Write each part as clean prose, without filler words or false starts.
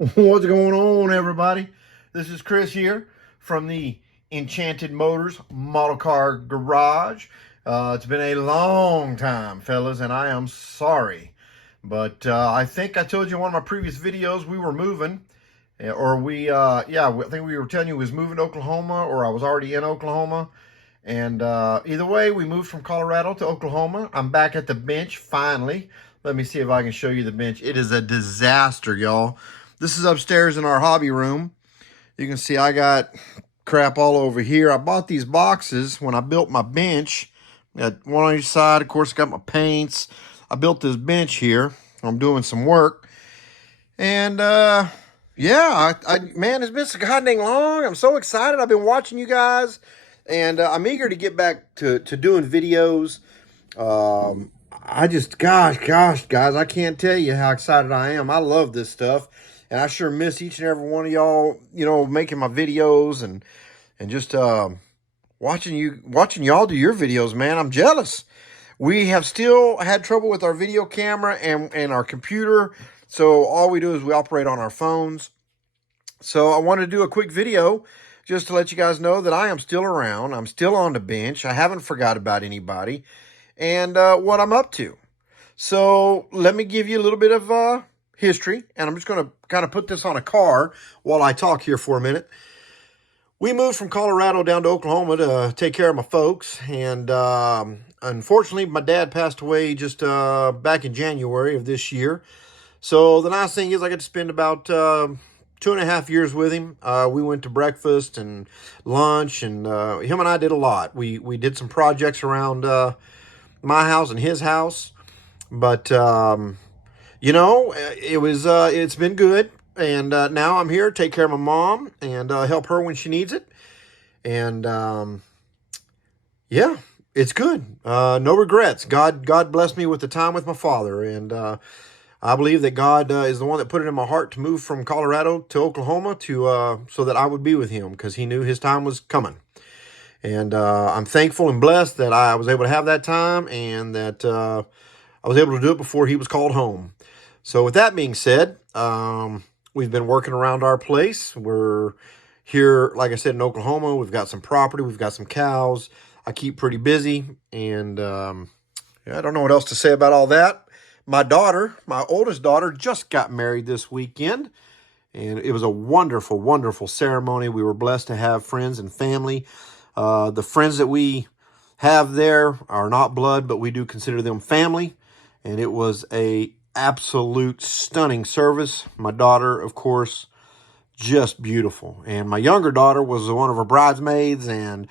What's going on, everybody? This is Chris here from the Enchanted Motors Model Car Garage. It's been a long time, fellas, and I am sorry. But I think I told you in one of my previous videos we were moving. I think we were telling you we was moving to Oklahoma, or I was already in Oklahoma. And either way, we moved from Colorado to Oklahoma. I'm back at the bench, finally. Let me see if I can show you the bench. It is a disaster, y'all. This is upstairs in our hobby room. You can see I got crap all over here. I bought these boxes when I built my bench. Got one on each side. Of course, I got my paints. I built this bench here. I'm doing some work. And, yeah, man, it's been so goddamn long. I'm so excited. I've been watching you guys. And I'm eager to get back to doing videos. Gosh, guys, I can't tell you how excited I am. I love this stuff. And I sure miss each and every one of y'all, making my videos and just watching y'all do your videos, man. I'm jealous. We have still had trouble with our video camera and our computer. So all we do is we operate on our phones. So I wanted to do a quick video just to let you guys know that I am still around. I'm still on the bench. I haven't forgot about anybody and what I'm up to. So let me give you a little bit of history, and I'm just going to kind of put this on a car while I talk here for a minute. We moved from Colorado down to Oklahoma to take care of my folks, and unfortunately, my dad passed away just back in January of this year. So the nice thing is I get to spend about 2.5 years with him. We went to breakfast and lunch, and him and I did a lot. We did some projects around my house and his house, but it's been good. And now I'm here to take care of my mom and help her when she needs it. And yeah, it's good. No regrets. God blessed me with the time with my father, and I believe that God is the one that put it in my heart to move from Colorado to Oklahoma so that I would be with him, because he knew his time was coming. And I'm thankful and blessed that I was able to have that time, and that I was able to do it before he was called home. So with that being said, we've been working around our place. We're here, like I said, in Oklahoma. We've got some property. We've got some cows. I keep pretty busy, and I don't know what else to say about all that. My oldest daughter, just got married this weekend, and it was a wonderful, wonderful ceremony. We were blessed to have friends and family. The friends that we have there are not blood, but we do consider them family, and it was a absolute stunning service. My daughter, of course, just beautiful, and my younger daughter was one of her bridesmaids, and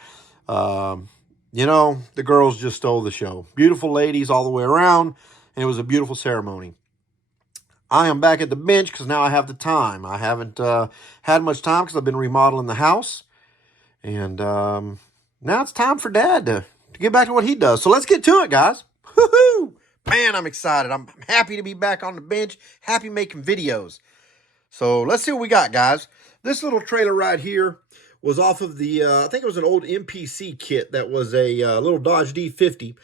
the girls just stole the show. Beautiful ladies all the way around, and it was a beautiful ceremony. I am back at the bench because now I have the time. I haven't had much time because I've been remodeling the house, and now it's time for Dad to get back to what he does. So let's get to it, guys. Woohoo! Man, I'm excited. I'm happy to be back on the bench, happy making videos. So let's see what we got, guys. This little trailer right here was off of the, I think it was an old MPC kit that was a little Dodge D50.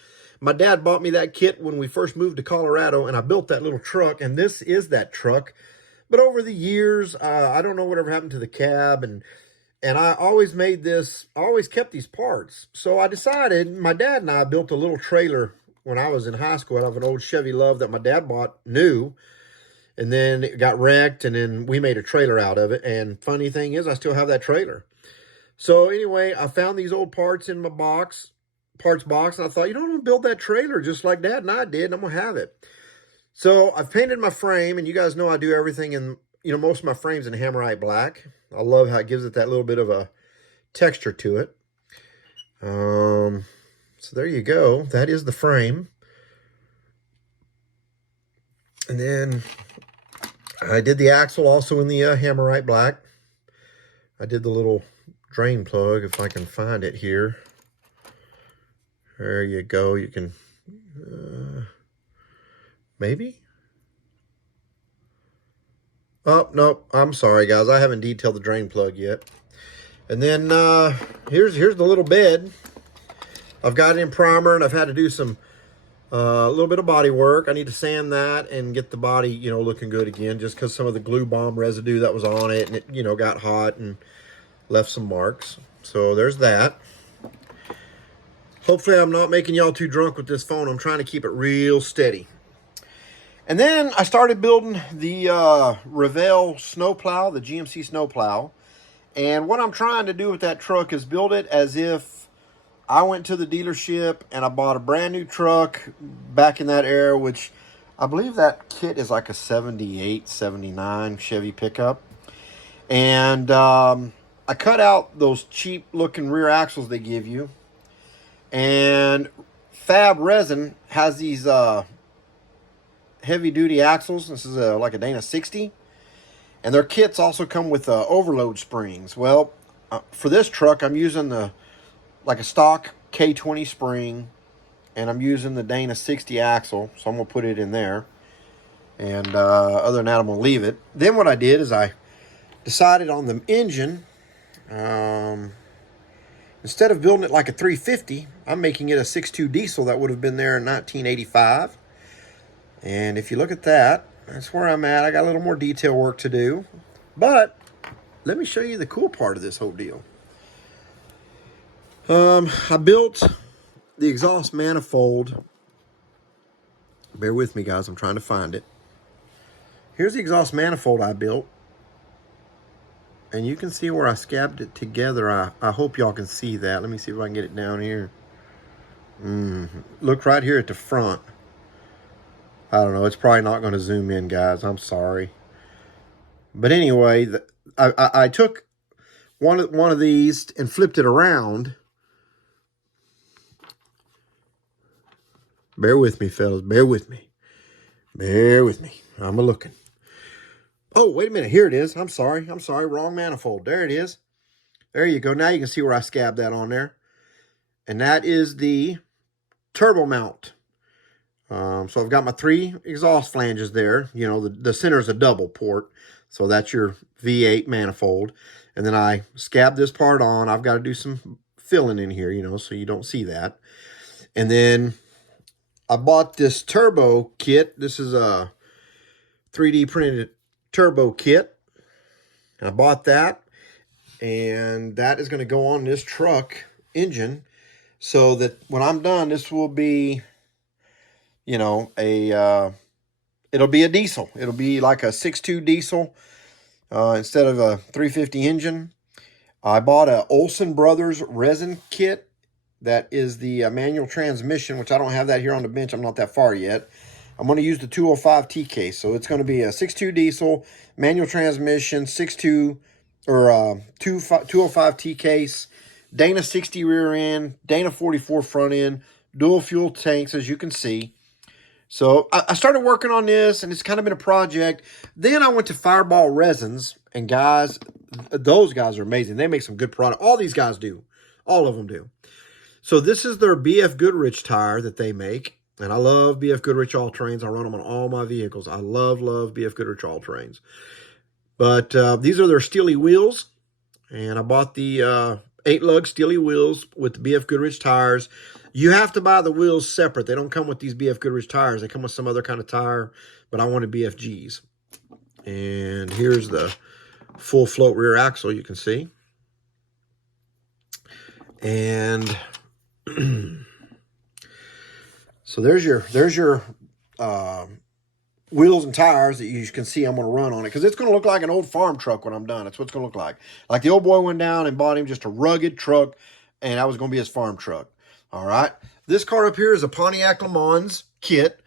My dad bought me that kit when we first moved to Colorado, and I built that little truck, and this is that truck. But over the years, I don't know whatever happened to the cab, and I always kept these parts. So I decided, my dad and I built a little trailer when I was in high school out of an old Chevy Love that my dad bought new, and then it got wrecked, and then we made a trailer out of it. And funny thing is, I still have that trailer. So anyway, I found these old parts in my parts box, and I thought, I'm going to build that trailer just like Dad and I did, and I'm going to have it. So I've painted my frame, and you guys know I do everything in, most of my frames in Hammerite black. I love how it gives it that little bit of a texture to it. So there you go. That is the frame. And then I did the axle also in the Hammerite black. I did the little drain plug, if I can find it here. There you go. You can, maybe? Oh, no, I'm sorry, guys. I haven't detailed the drain plug yet. And then here's the little bed. I've got it in primer, and I've had to do some A little bit of body work. I need to sand that and get the body, you know, looking good again, just because some of the glue bomb residue that was on it, and it, you know, got hot and left some marks. So there's that. Hopefully I'm not making y'all too drunk with this phone. I'm trying to keep it real steady. And then I started building the Revell snowplow, the GMC snowplow. And what I'm trying to do with that truck is build it as if I went to the dealership and I bought a brand new truck back in that era, which I believe that kit is like a 78, 79 Chevy pickup. And I cut out those cheap looking rear axles they give you. And Fab Resin has these heavy duty axles. This is like a Dana 60. And their kits also come with overload springs. Well, for this truck, I'm using like a stock K20 spring, and I'm using the Dana 60 axle, so I'm going to put it in there. And other than that, I'm going to leave it. Then what I did is I decided on the engine. Instead of building it like a 350, I'm making it a 6.2 diesel that would have been there in 1985. And if you look at that, that's where I'm at. I got a little more detail work to do. But let me show you the cool part of this whole deal. I built the exhaust manifold. Bear with me, guys. I'm trying to find it. Here's the exhaust manifold I built. And you can see where I scabbed it together. I hope y'all can see that. Let me see if I can get it down here. Look right here at the front. I don't know. It's probably not going to zoom in, guys. I'm sorry. But anyway, I took one of these and flipped it around. Bear with me, fellas. Bear with me. Bear with me. I'm a-looking. Oh, wait a minute. Here it is. I'm sorry. Wrong manifold. There it is. There you go. Now you can see where I scabbed that on there. And that is the turbo mount. So I've got my 3 exhaust flanges there. You know, the center is a double port. So that's your V8 manifold. And then I scabbed this part on. I've got to do some filling in here, you know, so you don't see that. And then I bought this turbo kit. This is a 3D printed turbo kit. And I bought that. And that is going to go on this truck engine. So that when I'm done, this will be, you know, it'll be a diesel. It'll be like a 6.2 diesel instead of a 350 engine. I bought a Olsen Brothers resin kit. That is the manual transmission, which I don't have that here on the bench. I'm not that far yet. I'm going to use the 205 T case. So it's going to be a 6.2 diesel, manual transmission, 6.2 or 205 T case, Dana 60 rear end, Dana 44 front end, dual fuel tanks, as you can see. So I started working on this, and it's kind of been a project. Then I went to Fireball Resins, and guys, those guys are amazing. They make some good product. All these guys do. All of them do. So this is their BF Goodrich tire that they make. And I love BF Goodrich all-terrains. I run them on all my vehicles. I love BF Goodrich all-terrains. But these are their Steely wheels. And I bought the 8-lug Steely wheels with the BF Goodrich tires. You have to buy the wheels separate. They don't come with these BF Goodrich tires. They come with some other kind of tire, but I wanted BFGs. And here's the full float rear axle, you can see. And so there's your wheels and tires that you can see I'm going to run on it, because it's going to look like an old farm truck when I'm done. That's what it's going to look like. Like the old boy went down and bought him just a rugged truck, and that was going to be his farm truck. All right. This car up here is a Pontiac Le Mans kit.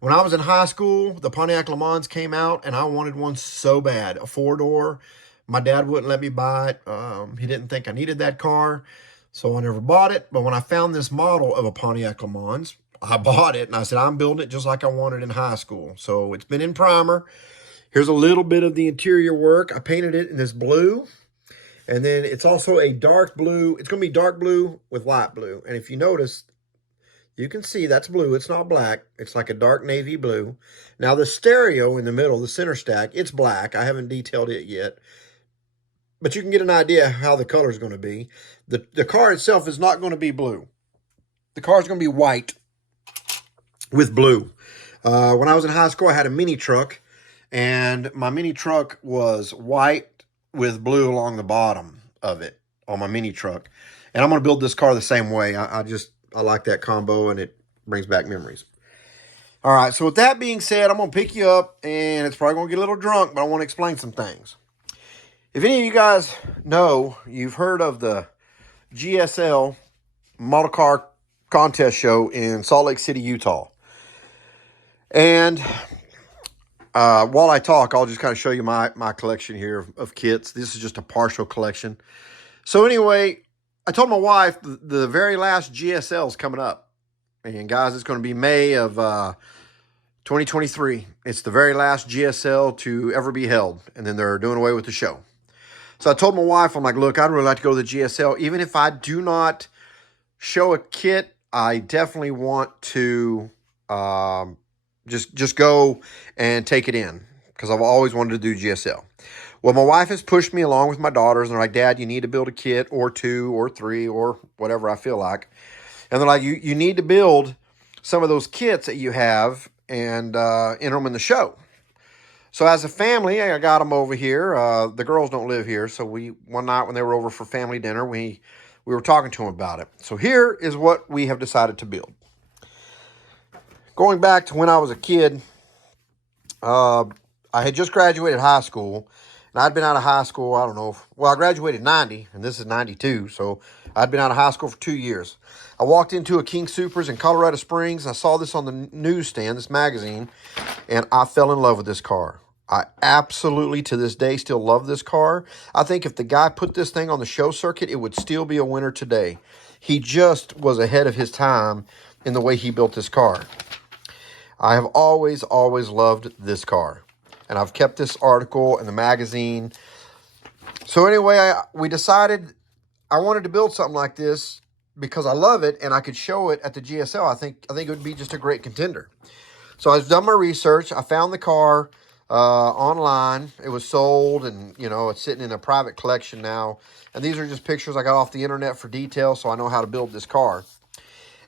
When I was in high school, the Pontiac Le Mans came out, and I wanted one so bad. A 4-door. My dad wouldn't let me buy it. He didn't think I needed that car, so I never bought it. But when I found this model of a Pontiac Le Mans, I bought it, and I said, I'm building it just like I wanted in high school. So it's been in primer. Here's a little bit of the interior work. I painted it in this blue. And then it's also a dark blue. It's going to be dark blue with light blue. And if you notice, you can see that's blue. It's not black. It's like a dark navy blue. Now the stereo in the middle, the center stack, it's black. I haven't detailed it yet. But you can get an idea how the color is going to be. The car itself is not going to be blue. The car is going to be white. with blue. When I was in high school, I had a mini truck, and my mini truck was white with blue along the bottom of it on my mini truck. And I'm going to build this car the same way. I like that combo, and it brings back memories. All right, so with that being said, I'm going to pick you up, and it's probably going to get a little drunk, but I want to explain some things. If any of you guys know, you've heard of the GSL Model Car Contest Show in Salt Lake City, Utah. And while I talk, I'll just kind of show you my collection here of kits. This is just a partial collection. So anyway, I told my wife the very last GSL is coming up. And guys, it's going to be May of 2023. It's the very last GSL to ever be held. And then they're doing away with the show. So I told my wife, I'm like, look, I'd really like to go to the GSL. Even if I do not show a kit, I definitely want to just go and take it in, because I've always wanted to do GSL. Well, my wife has pushed me along with my daughters, and they're like, Dad, you need to build a kit or 2 or 3 or whatever I feel like. And they're like, you need to build some of those kits that you have and enter them in the show. So as a family, I got them over here. The girls don't live here, so one night when they were over for family dinner, we were talking to them about it. So here is what we have decided to build. Going back to when I was a kid, I had just graduated high school, and I'd been out of high school, I don't know, I graduated in 90, and this is 92, so I'd been out of high school for 2 years. I walked into a King Soopers in Colorado Springs, and I saw this on the newsstand, this magazine, and I fell in love with this car. I absolutely, to this day, still love this car. I think if the guy put this thing on the show circuit, it would still be a winner today. He just was ahead of his time in the way he built this car. I have always loved this car. And I've kept this article in the magazine. So anyway, we decided I wanted to build something like this because I love it and I could show it at the GSL. I think it would be just a great contender. So I've done my research. I found the car online. It was sold, and it's sitting in a private collection now. And these are just pictures I got off the internet for details, so I know how to build this car.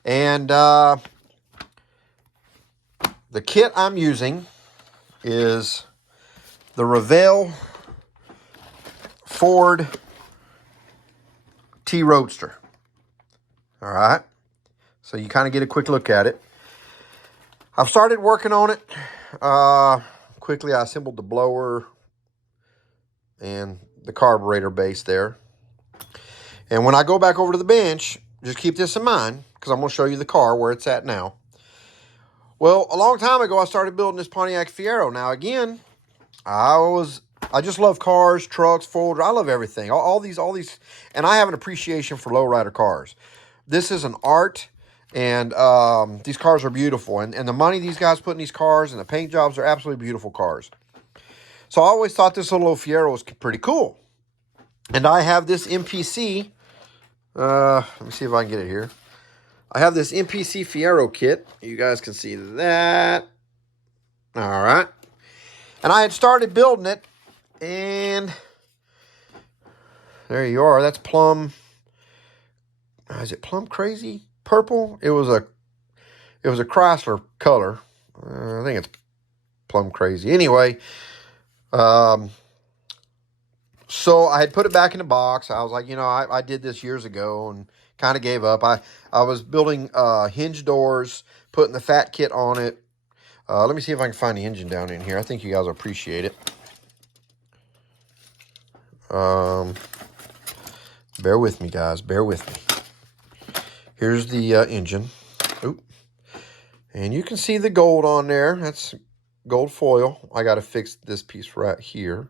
And the kit I'm using is the Revell Ford T Roadster. All right. So you kind of get a quick look at it. I've started working on it. Quickly, I assembled the blower and the carburetor base there. And when I go back over to the bench, just keep this in mind, because I'm going to show you the car where it's at now. Well, a long time ago, I started building this Pontiac Fiero. Now, again, I just love cars, trucks, four-wheel. I love everything. All these, and I have an appreciation for lowrider cars. This is an art, and these cars are beautiful. And the money these guys put in these cars and the paint jobs are absolutely beautiful cars. So I always thought this little Fiero was pretty cool. And I have this MPC. Let me see if I can get it here. I have this MPC Fiero kit. You guys can see that. All right. And I had started building it, and there you are. That's plum. Is it plum crazy purple? It was a Chrysler color. I think it's plum crazy. Anyway, so I had put it back in the box. I was like, I did this years ago and kind of gave up. I was building hinge doors, putting the fat kit on it. Let me see if I can find the engine down in here. I think you guys will appreciate it. Bear with me, guys. Bear with me. Here's the engine. Oop. And you can see the gold on there. That's gold foil. I got to fix this piece right here.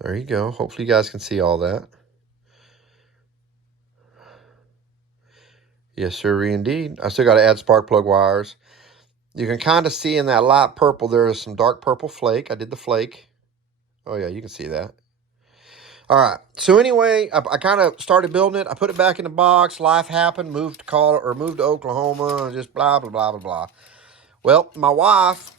There you go. Hopefully you guys can see all that. Yes, sir, indeed. I still got to add spark plug wires. You can kind of see in that light purple, there is some dark purple flake. I did the flake. Oh, yeah, you can see that. All right. So anyway, I kind of started building it. I put it back in the box. Life happened. Moved to Oklahoma. And just blah, blah, blah, blah, blah. Well, my wife,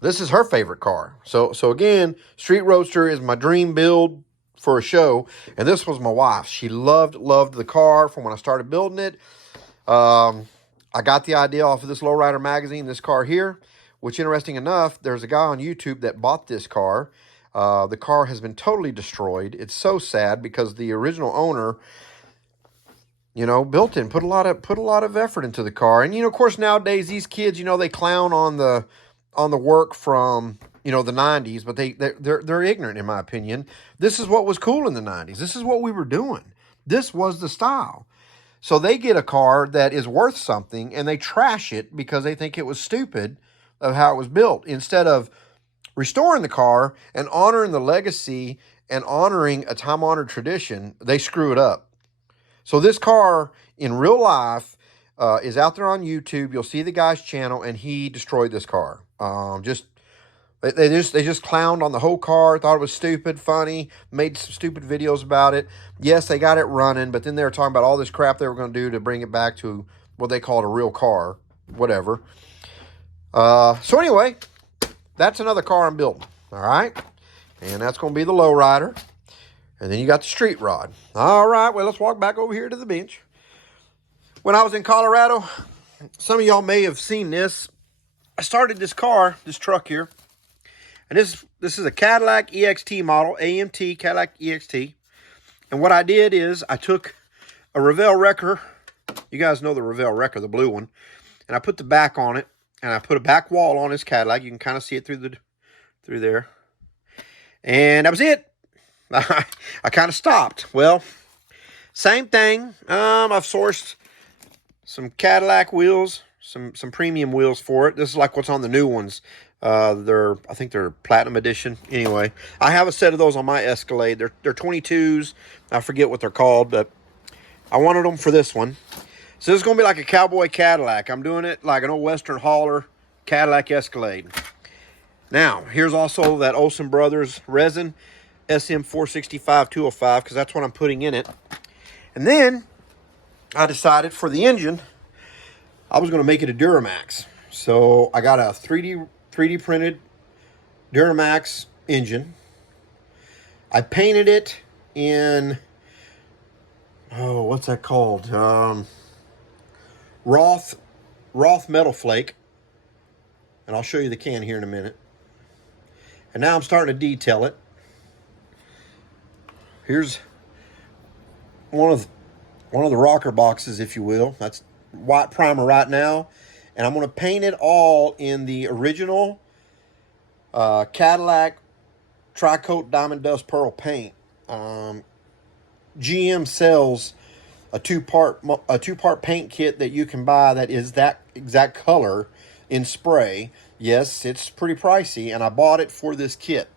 this is her favorite car. So again, Street Roadster is my dream build for a show. And this was my wife. She loved the car from when I started building it. I got the idea off of this Lowrider magazine, this car here, which, interesting enough, there's a guy on YouTube that bought this car. The car has been totally destroyed. It's so sad because the original owner, you know, built it and put a lot of effort into the car. And, you know, of course, nowadays these kids, you know, they clown on the work from, you know, the 90s, but they're ignorant, in my opinion. This is what was cool in the 90s. This is what we were doing. This was the style. So they get a car that is worth something and they trash it because they think it was stupid of how it was built, instead of restoring the car and honoring the legacy and honoring a time-honored tradition. They screw it up. So this car in real life is out there on YouTube. You'll see the guy's channel, and he destroyed this car. They just clowned on the whole car, thought it was stupid, funny, made some stupid videos about it. Yes, they got it running, but then they were talking about all this crap they were going to do to bring it back to what they called a real car, whatever. So anyway, that's another car I'm building, all right? And that's going to be the lowrider. And then you got the street rod. All right, well, let's walk back over here to the bench. When I was in Colorado, some of y'all may have seen this. I started this truck here. And this is a Cadillac EXT model, AMT Cadillac EXT. And what I did is I took a Revell wrecker. You guys know the Revell wrecker, the blue one. And I put the back on it. And I put a back wall on this Cadillac. You can kind of see it through there. And that was it. I kind of stopped. Well, same thing. I've sourced some Cadillac wheels, some premium wheels for it. This is like what's on the new ones. I think they're Platinum Edition. Anyway, I have a set of those on my Escalade. They're 22s. I forget what they're called, but I wanted them for this one. So this is going to be like a cowboy Cadillac. I'm doing it like an old Western hauler Cadillac Escalade. Now, here's also that Olsen Brothers resin, SM465-205, because that's what I'm putting in it. And then I decided for the engine, I was going to make it a Duramax. So I got a 3D printed Duramax engine. I painted it in, what's that called? Roth Metal Flake. And I'll show you the can here in a minute. And now I'm starting to detail it. Here's one of the rocker boxes, if you will. That's white primer right now. And I'm going to paint it all in the original Cadillac Tri-Coat Diamond Dust Pearl paint. GM sells a two-part paint kit that you can buy that is that exact color in spray. Yes, it's pretty pricey, and I bought it for this kit.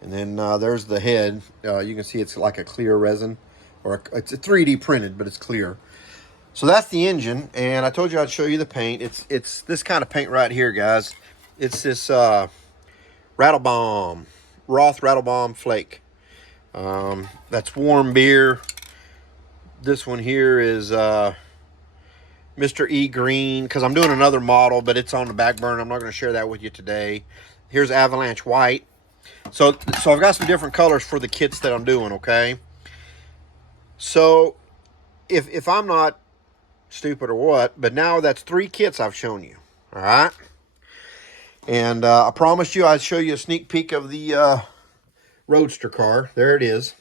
And then there's the head. You can see it's like a clear resin, or it's a 3D printed, but it's clear. So that's the engine, and I told you I'd show you the paint. It's this kind of paint right here, guys. It's this Rattle Bomb, Roth Rattle Bomb Flake. That's warm beer. This one here is Mr. E Green, because I'm doing another model, but it's on the back burner. I'm not going to share that with you today. Here's Avalanche White. So I've got some different colors for the kits that I'm doing, okay? So if I'm not stupid or what, but now that's 3 kits I've shown you, all right? And I promised you I'd show you a sneak peek of the Roadster car. There it is.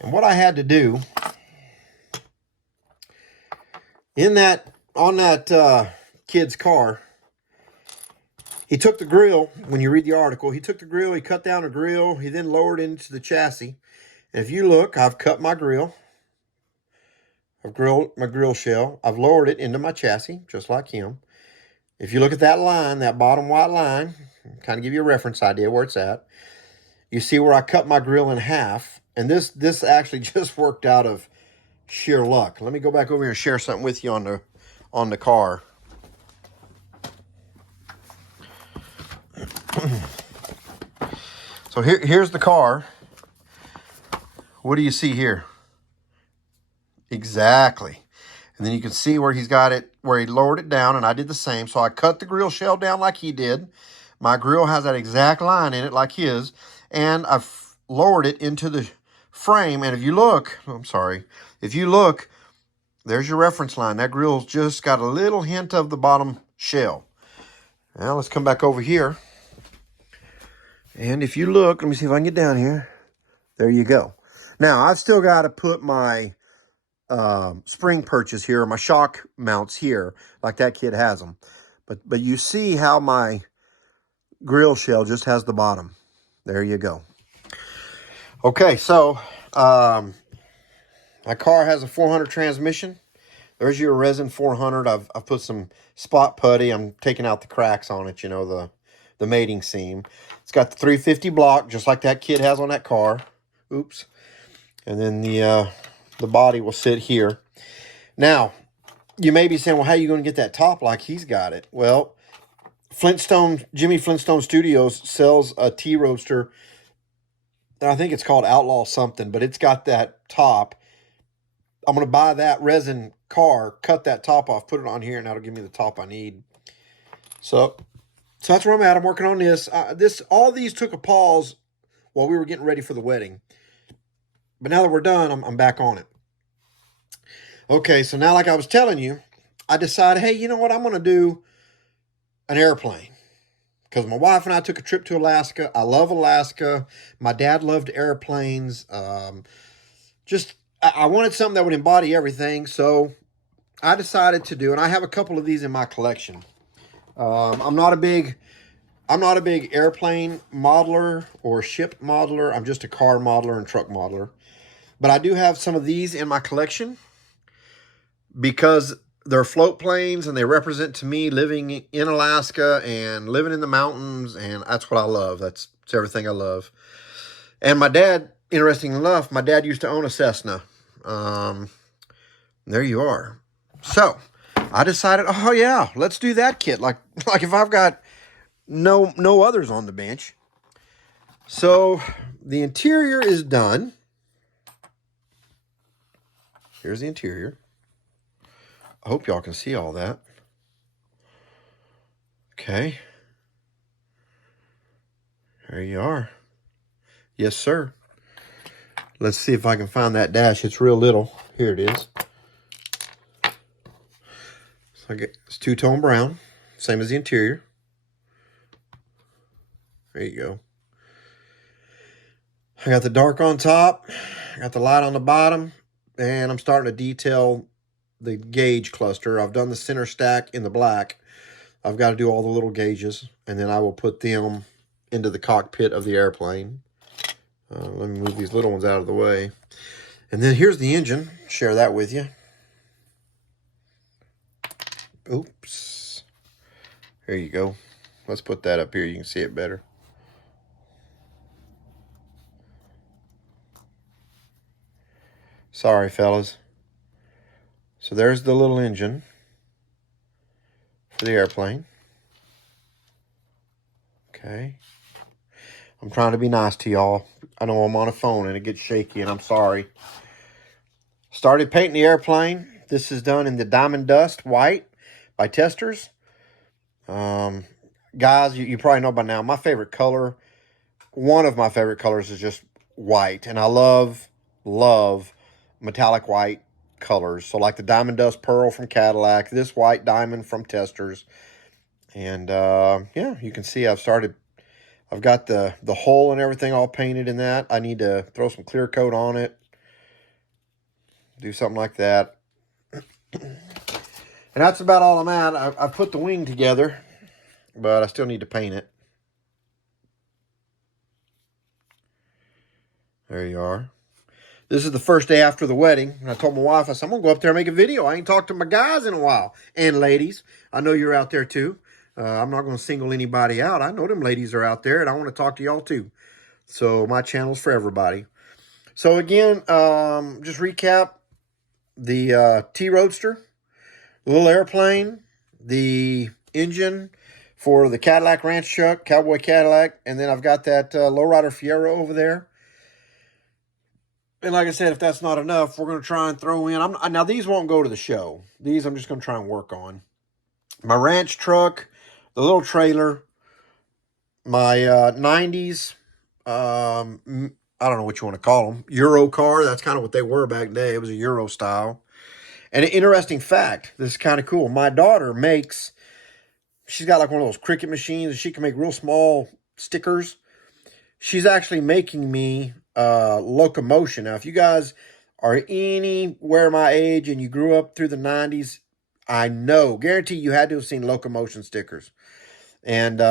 And what I had to do on that kid's car, he took the grill. When you read the article, he took the grill, he cut down a grill, he then lowered it into the chassis. And if you look, I've cut my grill. I've grilled my grill shell. I've lowered it into my chassis, just like him. If you look at that line, that bottom white line, kind of give you a reference idea where it's at. You see where I cut my grill in half. And this actually just worked out of sheer luck. Let me go back over here and share something with you on the car. So here's the car. What do you see here? Exactly. And then you can see where he's got it, where he lowered it down, and I did the same. So I cut the grill shell down like he did. My grill has that exact line in it like his, and I've lowered it into the frame. And if you look, if you look, there's your reference line. That grill's just got a little hint of the bottom shell. Now let's come back over here. And if you look, let me see if I can get down here. There you go. Now, I've still got to put my spring perches here, my shock mounts here, like that kid has them. But you see how my grill shell just has the bottom. There you go. Okay, so my car has a 400 transmission. There's your resin 400. I've put some spot putty. I'm taking out the cracks on it, you know, the mating seam. It's got the 350 block, just like that kid has on that car. Oops. And then the body will sit here. Now, you may be saying, well, how are you going to get that top like he's got it? Well, Jimmy Flintstone Studios sells a T-Roadster. I think it's called Outlaw something, but it's got that top. I'm going to buy that resin car, cut that top off, put it on here, and that'll give me the top I need. So that's where I'm at. I'm working on this. All these took a pause while we were getting ready for the wedding. But now that we're done, I'm back on it. Okay, so now like I was telling you, I decided, hey, you know what? I'm going to do an airplane. Because my wife and I took a trip to Alaska. I love Alaska. My dad loved airplanes. I wanted something that would embody everything. So I decided to do, and I have a couple of these in my collection. I'm not a big airplane modeler or ship modeler. I'm just a car modeler and truck modeler. But I do have some of these in my collection because they're float planes and they represent to me living in Alaska and living in the mountains, and that's what I love. It's everything I love. And my dad, interesting enough, my dad used to own a Cessna. There you are. So I decided, oh yeah, let's do that kit. Like if I've got no others on the bench. So the interior is done. Here's the interior. I hope y'all can see all that. Okay. There you are. Yes, sir. Let's see if I can find that dash. It's real little. Here it is. So it's two-tone brown. Same as the interior. There you go. I got the dark on top. I got the light on the bottom. And I'm starting to detail the gauge cluster. I've done the center stack in the black. I've got to do all the little gauges. And then I will put them into the cockpit of the airplane. Let me move these little ones out of the way. And then here's the engine. Share that with you. Oops. There you go. Let's put that up here. You can see it better. Sorry, fellas. So there's the little engine for the airplane. Okay. I'm trying to be nice to y'all. I know I'm on a phone and it gets shaky, and I'm sorry. Started painting the airplane. This is done in the Diamond Dust White by Testers. Guys, you probably know by now, my favorite color, one of my favorite colors is just white. And I love metallic white colors. So like the Diamond Dust Pearl from Cadillac, this white diamond from Testers. And yeah, you can see I've got the hole and everything all painted in that. I need to throw some clear coat on it. Do something like that. And that's about all I'm at. I put the wing together, but I still need to paint it. There you are. This is the first day after the wedding. And I told my wife, I said, I'm going to go up there and make a video. I ain't talked to my guys in a while. And ladies, I know you're out there too. I'm not going to single anybody out. I know them ladies are out there, and I want to talk to y'all too. So my channel's for everybody. So again, just recap the T-Roadster, the little airplane, the engine for the Cadillac Ranch truck, Cowboy Cadillac, and then I've got that Lowrider Fiero over there. And like I said, if that's not enough, we're going to try and throw in... now, these won't go to the show. These I'm just going to try and work on. My ranch truck, the little trailer, my 90s, I don't know what you want to call them, Euro car. That's kind of what they were back then. It was a Euro style. And an interesting fact, this is kind of cool. My daughter makes, she's got like one of those Cricut machines, and she can make real small stickers. She's actually making me locomotion. Now, if you guys are anywhere my age and you grew up through the 90s, I know, guarantee you had to have seen locomotion stickers. And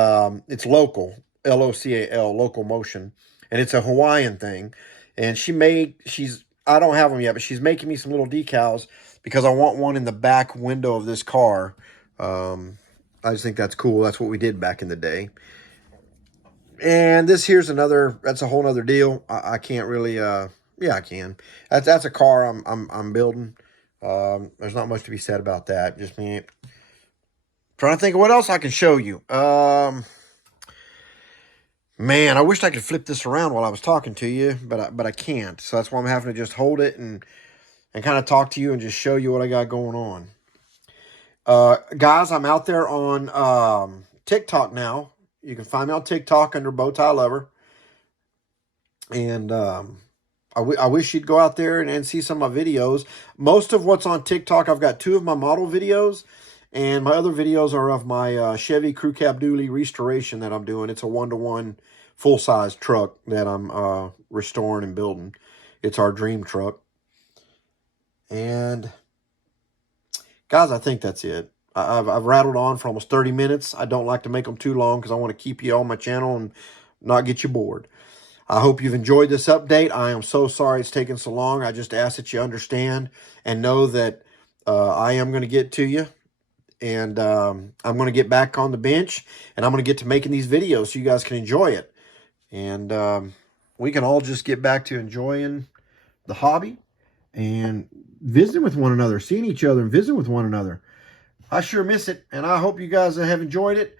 it's local, L-O-C-A-L, local motion. And it's a Hawaiian thing. And I don't have them yet, but she's making me some little decals because I want one in the back window of this car. I just think that's cool. That's what we did back in the day. And this here's that's a whole nother deal. I can't really, yeah, I can. That's a car I'm building. There's not much to be said about that. Just me trying to think of what else I can show you. Man, I wish I could flip this around while I was talking to you, but I can't. So that's why I'm having to just hold it and kind of talk to you and just show you what I got going on. Guys, I'm out there on TikTok now. You can find me on TikTok under Bowtie Lover. And I wish you'd go out there and see some of my videos. Most of what's on TikTok, I've got 2 of my model videos. And my other videos are of my Chevy Crew Cab Dually restoration that I'm doing. It's a 1-to-1 full-size truck that I'm restoring and building. It's our dream truck. And guys, I think that's it. I've rattled on for almost 30 minutes. I don't like to make them too long because I want to keep you on my channel and not get you bored. I hope you've enjoyed this update. I am so sorry it's taken so long. I just ask that you understand and know that I am going to get to you. And I'm going to get back on the bench, and I'm going to get to making these videos so you guys can enjoy it. And we can all just get back to enjoying the hobby and visiting with one another, seeing each other and visiting with one another. I sure miss it, and I hope you guys have enjoyed it.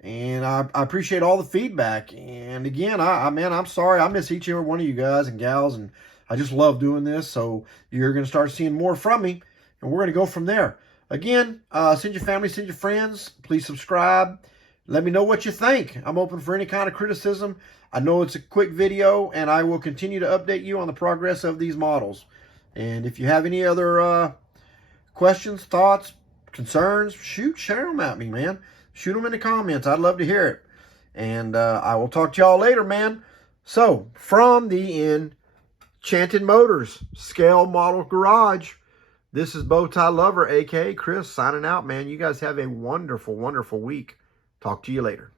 And I appreciate all the feedback. And again, man, I'm sorry. I miss each and every one of you guys and gals, and I just love doing this. So you're going to start seeing more from me, and we're going to go from there. Again, send your family, send your friends. Please subscribe. Let me know what you think. I'm open for any kind of criticism. I know it's a quick video, and I will continue to update you on the progress of these models. And if you have any other questions, thoughts, concerns, share them at me, man. Shoot them in the comments. I'd love to hear it. And I will talk to y'all later, man. So, from the Enchanted Motors Scale Model Garage, this is Bowtie Lover, a.k.a. Chris, signing out, man. You guys have a wonderful, wonderful week. Talk to you later.